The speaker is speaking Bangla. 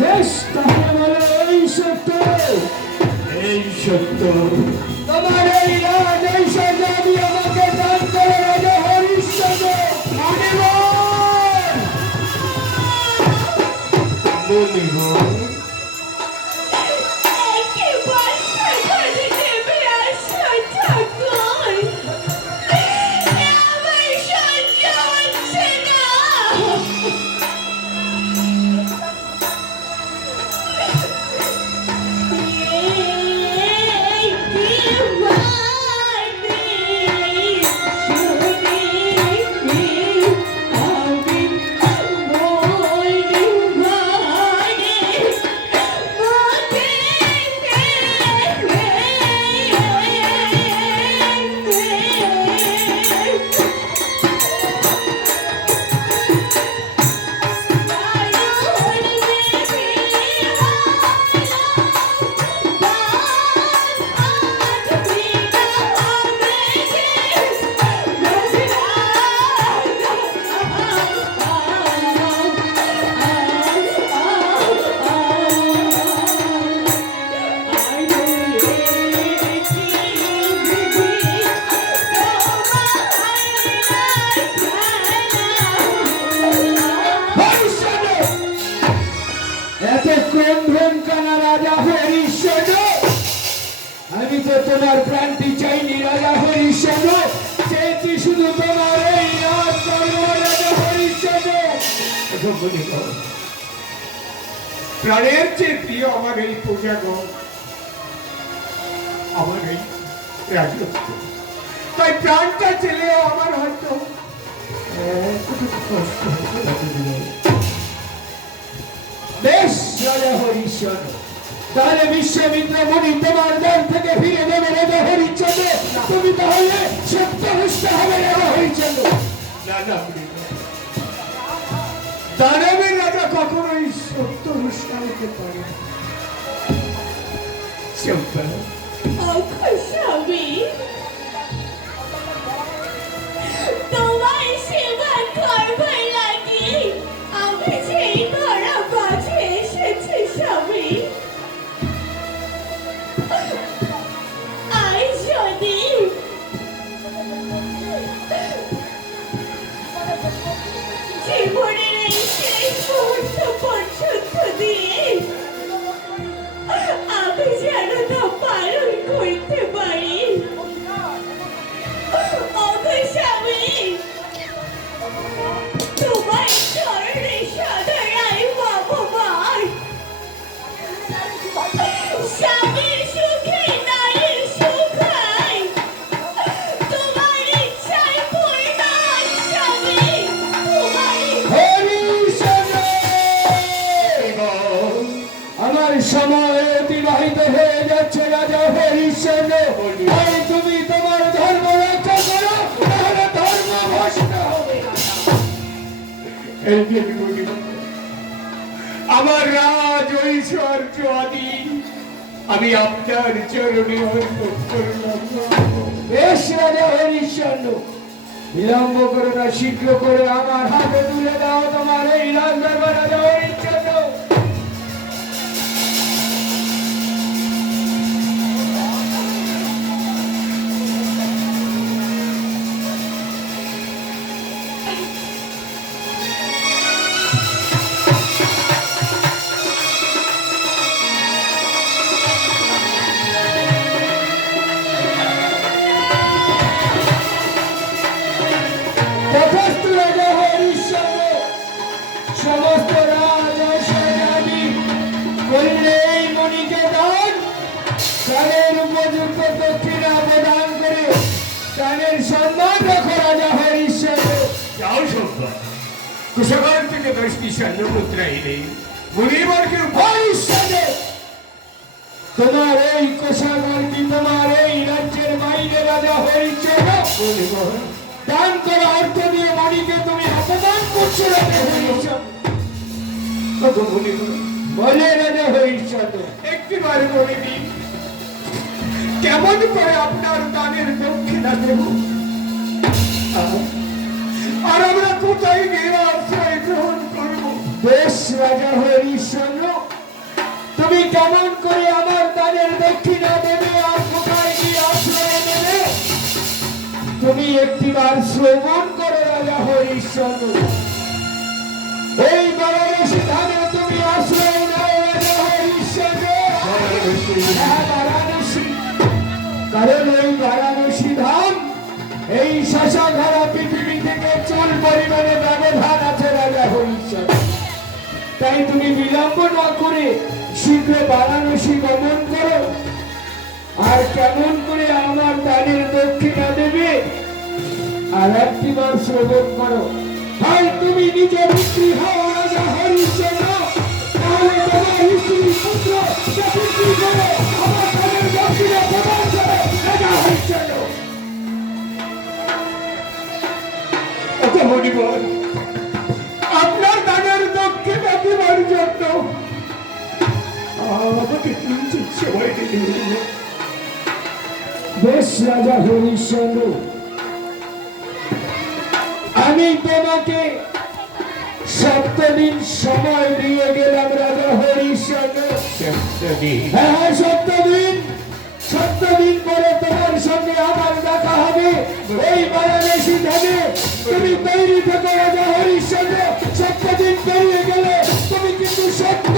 বেশ, তাহলে বলো এই সত্য। এই সত্য। তোমার এই রাজ ঐশ্বর্য আমি আমাকে দান করে রাজা হরিশ্চন্দ্র মুনিগণ, আমি তো তোমার প্রাণটি চাইনি রাজা হরিশ্চন্দ্র, চেয়েছি শুধু তোমার এই রাজ করব রাজা হরিশ্চন্দ্র। প্রাণের চেয়ে প্রিয় আমার এই প্রজাগণ, আমার এই রাজত্ব। তাই প্রাণটা চেলেও আমার হয়তো কষ্ট হতো। বেশ রাজা হরিশ্চন্দ্র, তাহলে বিশ্বমিত্র মুনি তোমার দান থেকে ফিরে দেবে রাজা হরিশ্চন্দ্র। তুমি তাহলে সত্যনিষ্ঠ হবে রাজা হরিশ্চন্দ্র। না না, দানবের রাজা কখনোই সত্যনিষ্ঠ হতে পারে না। চম্পা, তোমার সেবা করবার লাগে আমি সেই ধরা মাঝে এসেছি স্বামী। আই যদি জীবনের এই শেষ মুহূর্ত পর্যন্ত দিয়ে আমি যেন তা পালন করতে পারি। স্বামী, তোমার চরণে সদরাই ভগবান। স্বামীর সুখে নারীর সুখ হয়, তোমার ইচ্ছায় পূর্ণ। স্বামী, আমার সময় অতিবাহিত হয়ে যাচ্ছে রাজা হরিশ্চন্দ্র। তুমি তোমার ধর্ম রক্ষা করো, তাহলে ধর্ম ভ্রষ্ট হবে। আমার রাজ ঐশ্বর্য আদি আমি আপনার চরণে অর্পণ করলাম। বেশ রাজা হরিশ্চন্দ্র, বিলম্ব করো না, শীঘ্র করে আমার হাতে তুলে দাও তোমার এই রাজদরবার রাজা হরিশ্চন্দ্র। সমস্ত রাজ ঐশ্বর্যাদি করলে এই মণিকে দান, তাদের উপযুক্ত দক্ষিণা প্রদান করে তাদের সম্মান রাখো রাজা হরিশ্চন্দ্র। যাও সম্ভব, কুশাগার থেকে 10টি স্বর্ণমুদ্রা এনে মুনিবর্গের হরিশ্চন্দ্র, তোমার এই কোষাগার কি তোমার এই রাজ্যের বাইরে রাজা হরিশ্চন্দ্র? দান করা অর্থ দিয়ে মণিকে তুমি অপদান করছো রাজা হরিশ্চন্দ্র। বলে রাজা হরিশ্চন্দ্র, একটিবার বলে দিন, কেমন করে আপনার দানের দক্ষিণা দেব, আর আমরা কোথায় গিয়ে আশ্রয় গ্রহণ করবো? বেশ রাজা হরিশ্চন্দ্র, তুমি কেমন করে আমার দানের দক্ষিণা দেবে আর কোথায় গিয়ে আশ্রয় নেবে তুমি একটিবার শ্রবণ করো রাজা হরিশ্চন্দ্র। এই বারাণসী ধামে তুমি আশ্রয় নাও রাজা হরিশ্চন্দ্র। হ্যাঁ, বারাণসী, কারণ এই বারাণসী ধাম এই শশাধারা পৃথিবী থেকে চুল পরিমাণে ব্যবধান আছে রাজা হরিশ্চন্দ্র। তাই তুমি বিলম্ব না করে শীঘ্র বারাণসী গমন করো আর কেমন করে আমার দানের দক্ষিণা দেবে আর একটিবার শ্রবণ করো। হয় তুমি নিজে বিক্রি হও রাজা হরিশ্চন্দ্র, তাহলে তোমার স্ত্রী পুত্র বিক্রি করে আমার দানের দক্ষিণা প্রদান করে রাজা হরিশ্চন্দ্র। ওগো মণিবর, আপনার দানের দক্ষিণা দেবার জন্য আমাকে কিঞ্চিত সময় দিতে হইল। বেশ রাজা হরিশ্চন্দ্র, আমি তোমাকে 7 দিন সময় দিয়ে গেলাম রাজা হরিশ্চন্দ্র। হ্যাঁ, 7 দিন পরে তোমার সঙ্গে আমার দেখা হবে এই বারাণসী ধামে। তুমি তৈরি থেকো রাজা হরিশ্চন্দ্র। 7 দিন পেরিয়ে গেলে তুমি কিন্তু সত্য